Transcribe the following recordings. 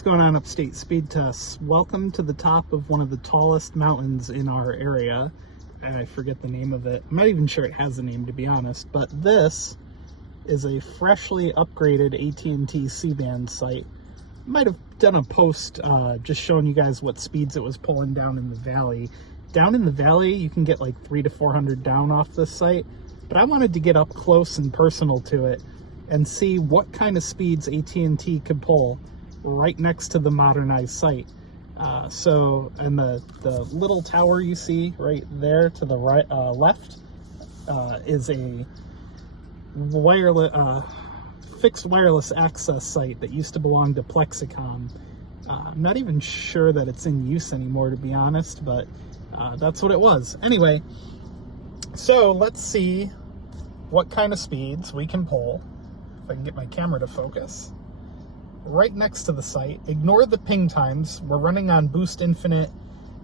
What's going on, Upstate Speedtests? Welcome to the top of one of the tallest mountains in our area. I forget the name of it. I'm not even sure it has a name, to be honest, but this is a freshly upgraded AT&T C-band site. I might have done a post just showing you guys what speeds it was pulling down in the valley. Down in the valley, you can get like 300 to 400 down off this site, but I wanted to get up close and personal to it and see what kind of speeds AT&T could pull right next to the modernized site. And the little tower you see right there to the right, left, is a wireless, fixed wireless access site that used to belong to Plexicom. I'm not even sure that it's in use anymore, to be honest, but that's what it was. Anyway, so let's see what kind of speeds we can pull. If I can get my camera to focus. Right next to the site. Ignore the ping times. We're running on Boost Infinite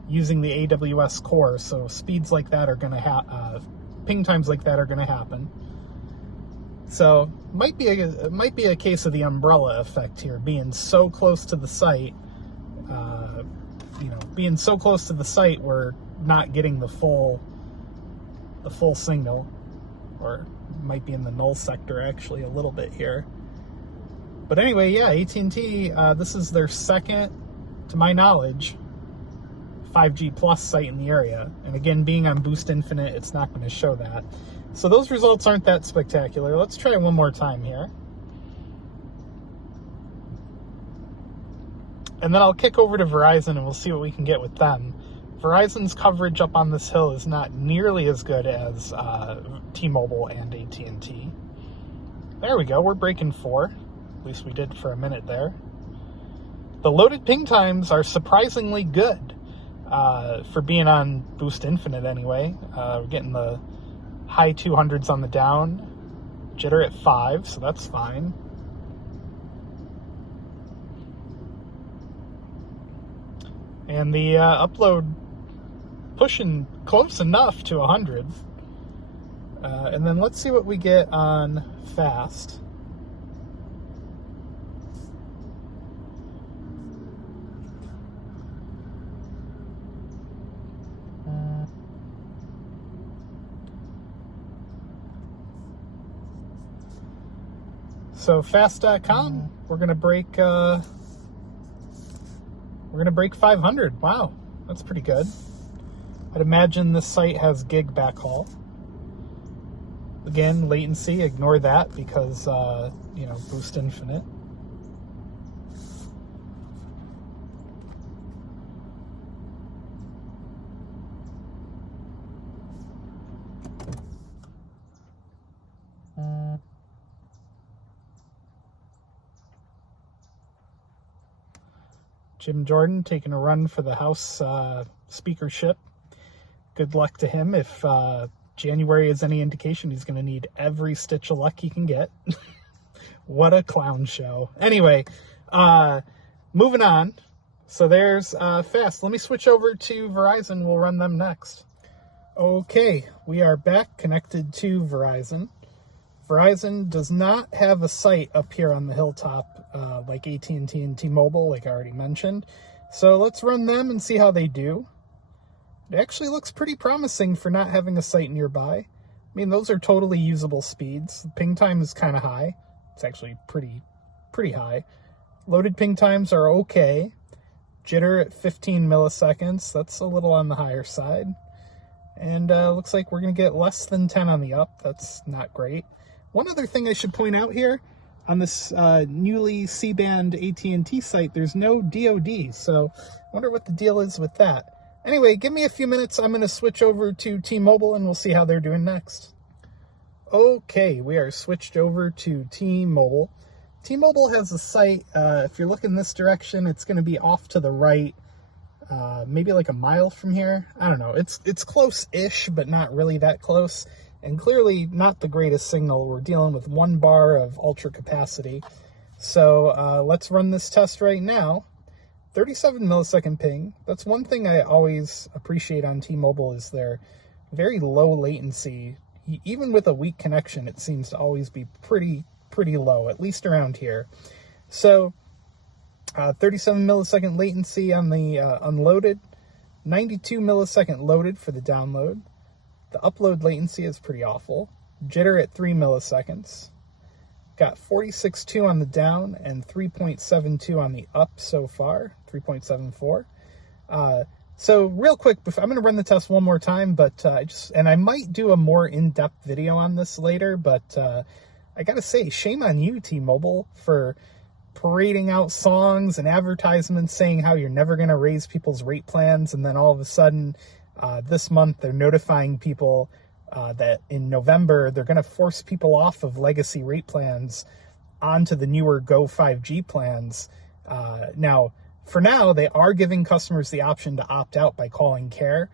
using the AWS core, so speeds like that are going to ping times like that are going to happen. So might be a case of the umbrella effect here, being so close to the site. Being so close to the site, we're not getting the full signal, or might be in the null sector actually a little bit here. But anyway, yeah, AT&T, this is their second, to my knowledge, 5G plus site in the area. And again, being on Boost Infinite, it's not going to show that. So those results aren't that spectacular. Let's try one more time here. And then I'll kick over to Verizon and we'll see what we can get with them. Verizon's coverage up on this hill is not nearly as good as T-Mobile and AT&T. There we go, we're breaking 4. At least we did for a minute there. The loaded ping times are surprisingly good for being on Boost Infinite anyway. We're getting the high 200s on the down, jitter at 5, so that's fine. And the upload pushing close enough to 100. And then let's see what we get on fast. So fast.com, we're gonna break 500. Wow, that's pretty good. I'd imagine this site has gig backhaul. Again, latency, ignore that because Boost Infinite. Jim Jordan taking a run for the House speakership. Good luck to him. If January is any indication, he's going to need every stitch of luck he can get. What a clown show. Anyway, moving on. So there's fast. Let me switch over to Verizon. We'll run them next. Okay, we are back connected to Verizon. Verizon does not have a site up here on the hilltop like AT&T and T-Mobile, like I already mentioned. So let's run them and see how they do. It actually looks pretty promising for not having a site nearby. I mean, those are totally usable speeds. The ping time is kind of high. It's actually pretty high. Loaded ping times are okay. Jitter at 15 milliseconds. That's a little on the higher side. And looks like we're going to get less than 10 on the up. That's not great. One other thing I should point out here, on this newly C-band AT&T site, there's no DoD, so I wonder what the deal is with that. Anyway, give me a few minutes. I'm going to switch over to T-Mobile, and we'll see how they're doing next. Okay, we are switched over to T-Mobile. T-Mobile has a site, if you're looking this direction, it's going to be off to the right, maybe like a mile from here. I don't know. It's close-ish, but not really that close. And clearly not the greatest signal. We're dealing with 1 bar of ultra capacity. So let's run this test right now. 37 millisecond ping. That's one thing I always appreciate on T-Mobile is their very low latency. Even with a weak connection, it seems to always be pretty low, at least around here. So 37 millisecond latency on the unloaded, 92 millisecond loaded for the download. The upload latency is pretty awful. Jitter at 3 milliseconds. Got 46.2 on the down and 3.72 on the up so far, 3.74. So real quick, I'm going to run the test one more time, but and I might do a more in-depth video on this later, but I got to say, shame on you, T-Mobile, for parading out songs and advertisements saying how you're never going to raise people's rate plans, and then all of a sudden this month they're notifying people that in November they're going to force people off of legacy rate plans onto the newer Go 5G plans. Now, for now, they are giving customers the option to opt out by calling care,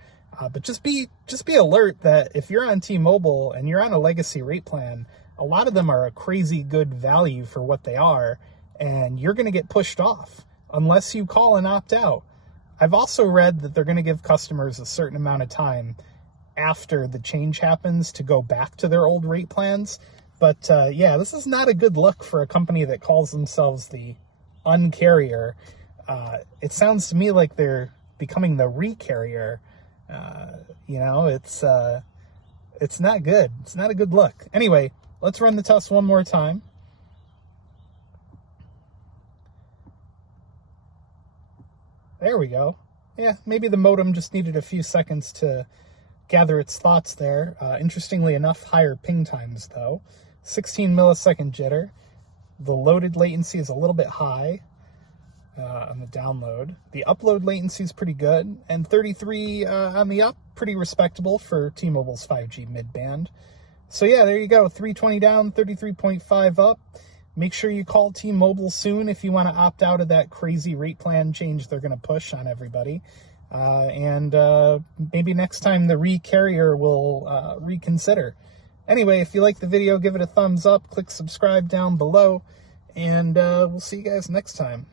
but just be alert that if you're on T-Mobile and you're on a legacy rate plan, a lot of them are a crazy good value for what they are, and you're going to get pushed off unless you call and opt out. I've also read that they're going to give customers a certain amount of time after the change happens to go back to their old rate plans. But yeah, this is not a good look for a company that calls themselves the uncarrier. It sounds to me like they're becoming the recarrier. It's not good. It's not a good look. Anyway, let's run the test one more time. There we go. Yeah, maybe the modem just needed a few seconds to gather its thoughts there. Interestingly enough, higher ping times, though. 16 millisecond jitter. The loaded latency is a little bit high on the download. The upload latency is pretty good, and 33 on the up, pretty respectable for T-Mobile's 5G mid-band. So yeah, there you go. 320 down, 33.5 up. Make sure you call T-Mobile soon if you want to opt out of that crazy rate plan change they're going to push on everybody. And maybe next time the recarrier will reconsider. Anyway, if you like the video, give it a thumbs up, click subscribe down below, and we'll see you guys next time.